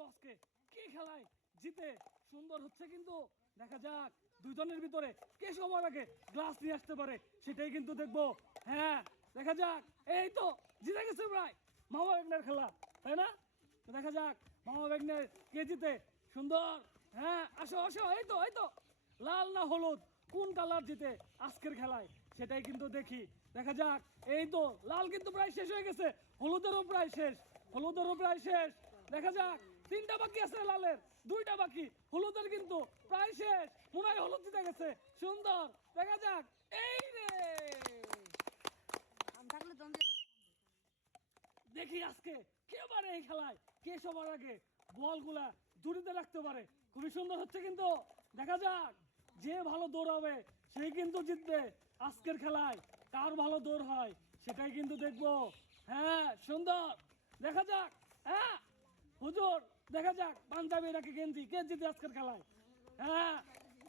দেখব আজকে খেলায় জিতে? সুন্দর হচ্ছে কিন্তু। দেখা যাক দুজনের ভিতরে কে সবার আগে গ্লাস নিয়ে আসতে পারে, সেটাই কিন্তু দেখব। হ্যাঁ দেখা যাক। এই তো, জিতে গেছে প্রায়। মামা বেগনের খেলা, তাই না? দেখা যাক, মামা বেগনের কে জিতে? সুন্দর। হ্যাঁ আসো আসো, এই তো এই তো। লাল না হলুদ, কোন কালার জিতে আজকের খেলায়, সেটাই কিন্তু দেখি। দেখা যাক, এই তো, লাল কিন্তু প্রায় শেষ হয়ে গেছে। হলুদেরও প্রায় শেষ, হলুদেরও প্রায় শেষ। দেখা যাক তিনটা বাকি আছে লালের দুইটা বাকি। হলুদের কিন্তু প্রায় শেষ। মনে হয় হলুদ জিতে গেছে। সুন্দর। দেখা যাক। এই রে! দেখি আজকে কে পারে এই খেলায়? কে সবার আগে বলগুলা দূরিতে রাখতে পারে? খুবই সুন্দর হচ্ছে কিন্তু। দেখা যাক। যে ভালো দৌড়াবে সেই কিন্তু জিতবে। আজকের খেলায় কার ভালো দৌড় হয় সেটাই কিন্তু দেখব। হ্যাঁ সুন্দর। দেখা যাক। হ্যাঁ হুজুর। দেখা যাক, পাঞ্জাবি নাকি গেঞ্জি? কে জিতে আজকের খেলায়। হ্যাঁ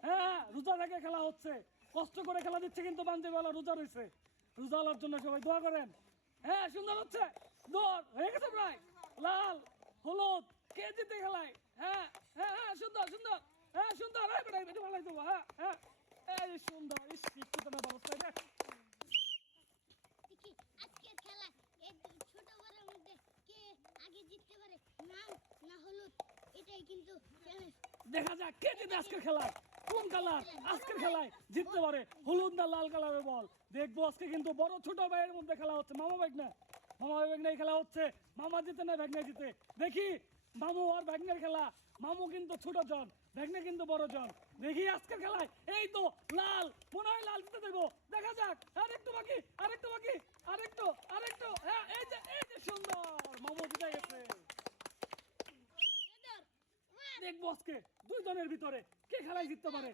হ্যাঁ রোজা থেকে খেলা হচ্ছে। কষ্ট করে খেলা দিচ্ছে কিন্তু পাঞ্জাবিওয়ালা, রোজা রয়েছে। রোজালার জন্য সবাই দোয়া করেন। হ্যাঁ সুন্দর হচ্ছে। দৌড় হয়ে গেছে প্রায়। লাল, হলুদ কে জিতে খেলায়। হ্যাঁ হ্যাঁ হ্যাঁ সুন্দর সুন্দর। হ্যাঁ সুন্দর। হ্যাঁ হ্যাঁ। এই সুন্দর ব্যবস্থা রে দেখি আজকের খেলা এই দুই ছোট বড়ের মধ্যে কে আগে জিততে পারে নাম না হলুদ এটাই কিন্তু চ্যালেঞ্জ দেখা যাক কে জিতে আজকের খেলায়? কোন কালার? আজকের খেলায় জিততে পারে হলুদ না লাল কালারের বল? দেখব আজকে কিন্তু বড় ছোট ভাইয়ের মধ্যে খেলা হচ্ছে। মামা বাইক না মামা বাইক নাই খেলা হচ্ছে। মামা জিতে না ভাগনা জিতে? দেখি, মামু আর ভাগনের খেলা। মামু কিন্তু ছোট জন, ভাগনা কিন্তু বড় জন। দেখি আজকের খেলায়। এই তো লাল, মনে হয় লাল জিতে দেবো। দেখা যাক। আরেকটু বাকি আরেকটু বাকি, আরেকটু আরেকটু। হ্যাঁ এই যে এই যে সুন্দর মামু জিতে গেছে দেদর মার দেখব আজকে দুইজনের ভিতরে। কে খেলায় জিততে পারে?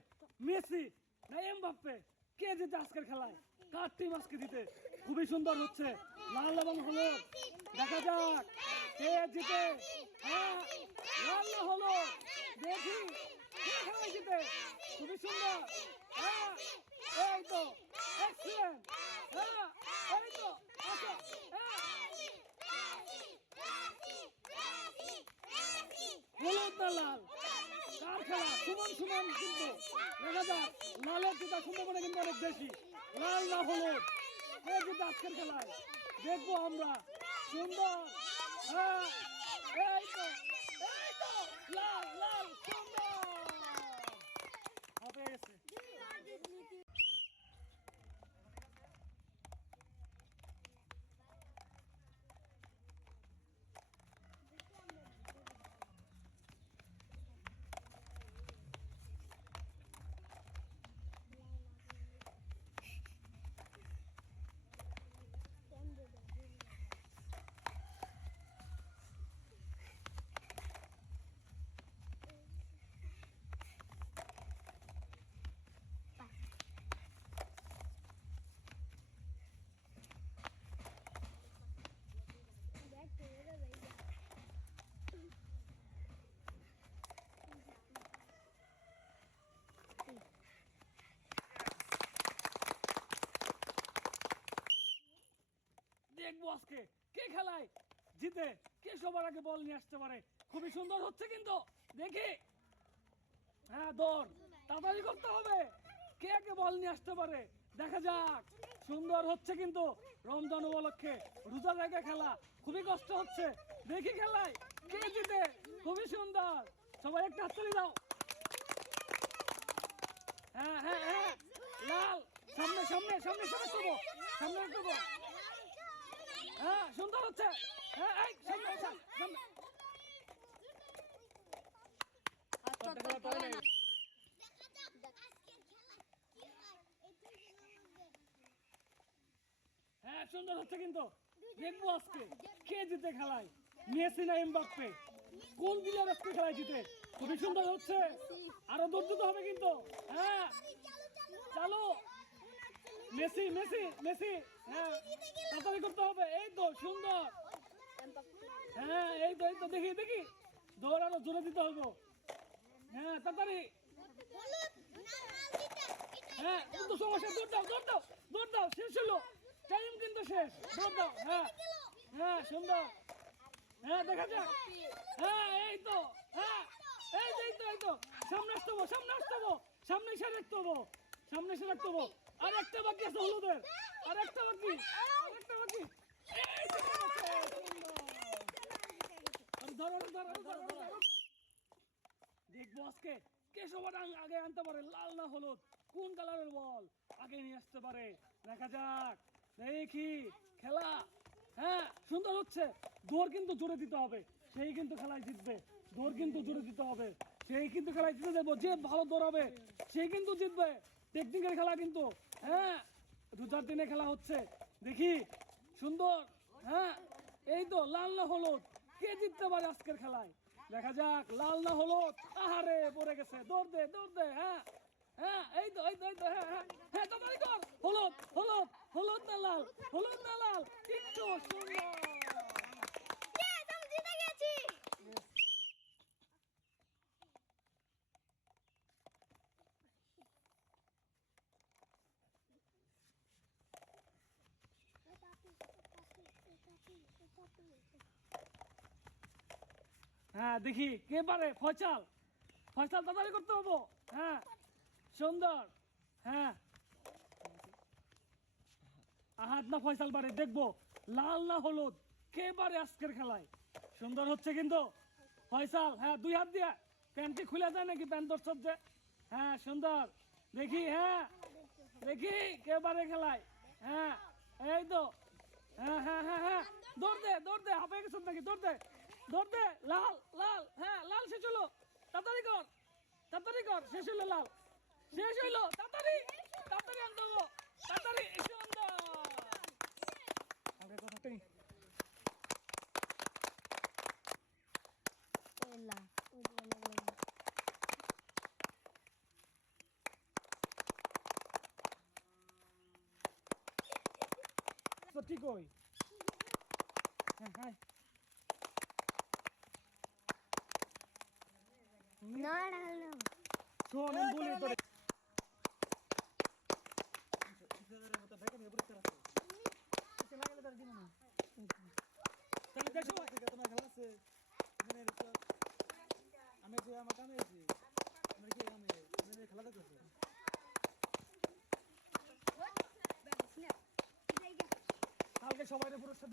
মেসি না এমবাপ্পে? কে জিতে আজকের খেলায়? কার টিম আজকে জিতে? খুবই সুন্দর হচ্ছে। লাল এবং হলুদ। দেখা যাক। কে জিতে? হ্যাঁ লাল না হলুদ? দেখি। কে খেলায় জিতে? খুবই সুন্দর। হ্যাঁ এই তো এক্সিলেন্ট হ্যাঁ এই তো আসো হ্যাঁ হলুদ না লাল কার খেলা সমান কিন্তু দেখা লালের জুতা সম্ভাবনা কিন্তু অনেক বেশি। লাল না হলুদ। এই কিন্তু আজকের খেলায়। দেখব আমরা। সুন্দর। হ্যাঁ। এই তো। এই তো। লাল লাল সুন্দর। হবে গেছে দেখব আজকে কে খেলায় জিতে? কে সবার আগে বল নিয়ে আসতে পারে? খুবই সুন্দর হচ্ছে কিন্তু। দেখি। হ্যাঁ দৌড় তাড়াতাড়ি করতে হবে। কে আগে বল নিয়ে আসতে পারে? দেখা যাক। সুন্দর হচ্ছে কিন্তু রমজান উপলক্ষে। রোজা জায়গা খেলা। খুবই কষ্ট হচ্ছে। দেখি খেলায় কে জিতে। খুবই সুন্দর। সবাই একটা হাততালি দাও। হ্যাঁ হ্যাঁ হ্যাঁ। লাল। সামনে সামনে সামনে সামনে। হ্যাঁ সুন্দর হচ্ছে। হ্যাঁ এই সামনে সামনে হয় সুন্দর হচ্ছে কিন্তু। দেখব আজকে। কে জিতে খেলায়? মেসি না এমবাপ্পে? কোন প্লেয়ার আজকে খেলায় জিতে? খুবই সুন্দর হচ্ছে। আরও দূর হবে কিন্তু। হ্যাঁ। চালু। Messi Messi Messi. হ্যাঁ তাড়াতাড়ি করতে হবে। এই তো, সুন্দর। হ্যাঁ এই তো এই তো, দেখি দেখি। দৌড়ানো জোরে দিতে হবে। হ্যাঁ তাড়াতাড়ি। হ্যাঁ কিন্তু সমস্যা, দৌড় দাও দৌড় দাও দৌড় দাও, শেষ হলো। টাইম কিন্তু শেষ। দৌড় দাও হ্যাঁ। হ্যাঁ সুন্দর। হ্যাঁ দেখা যাক। হ্যাঁ এই তো হ্যাঁ। এই তো এই তো। সামনে আসতে হব, সামনে আসতে হব। সামনে এসে রাখতে হব। সামনে এসে রাখতে হব। আর একটা বাকি আছে হলুদের। আর একটা বাকি। আর একটা বাকি। দেখব আজকে। কে সবার আগে আনতে পারে? লাল না হলুদ? কোন কালারের বল? আগে নিয়ে আসতে পারে। দেখা যাক। দেখি। খেলা। হ্যাঁ সুন্দর হচ্ছে। দৌড় কিন্তু জোরে দিতে হবে। সেই কিন্তু খেলায় জিতবে। দৌড় কিন্তু জোরে দিতে হবে। সেই কিন্তু খেলায় জিতে দেবো যে ভালো দৌড়াবে সেই কিন্তু জিতবে। টেকনিকের খেলা কিন্তু? হ্যাঁ? দু চার দিনে খেলা হচ্ছে। দেখি, সুন্দর হ্যাঁ? এই তো লাল না হলুদ। কে জিততে পারে আজকের খেলায়? দেখা যাক, লাল না হলুদ। আহারে, পড়ে গেছে। দৌড় দে দৌড় দে হ্যাঁ? হ্যাঁ এই তো এই তো এই তো হ্যাঁ হ্যাঁ হ্যাঁ তাড়াতাড়ি কর। হলুদ হলুদ হলুদ না লাল, হলুদ না লাল। একটু সুন্দর হ্যাঁ দেখি, কে পারে? ফয়সাল। ফয়সাল, তাড়াতাড়ি করতে হব। হ্যাঁ সুন্দর। হ্যাঁ। আহাত না ফয়সাল পারে, দেখব। লাল না হলুদ, কে পারে আজকের খেলায়? সুন্দর হচ্ছে কিন্তু। ফয়সাল হ্যাঁ দুই হাত দিয়ে। প্যান্টটি খুলে যায় নাকি প্যান্ট দর্শক যে? হ্যাঁ সুন্দর। দেখি হ্যাঁ। দেখি, কে পারে খেলায়? হ্যাঁ এই তো। হ্যাঁ হ্যাঁ হ্যাঁ হ্যাঁ। দৌড় দে দৌড় দে। হাঁপাই গেছিস নাকি? দৌড় দে। দে লাল লাল হ্যাঁ লাল শেষ হলো। তাড়াতাড়ি কর তাড়াতাড়ি কর শেষ হলো লাল। শেষ হইল তাড়াতাড়ি তাড়াতাড়ি তাড়াতাড়ি আগে ওই হ্যাঁ হ্যাঁ না না না শোন বলি তোরে। আমি আমার কামে আছি আমি কি আমি খেলা দেখতেছি কালকে সবাই পুরস্কার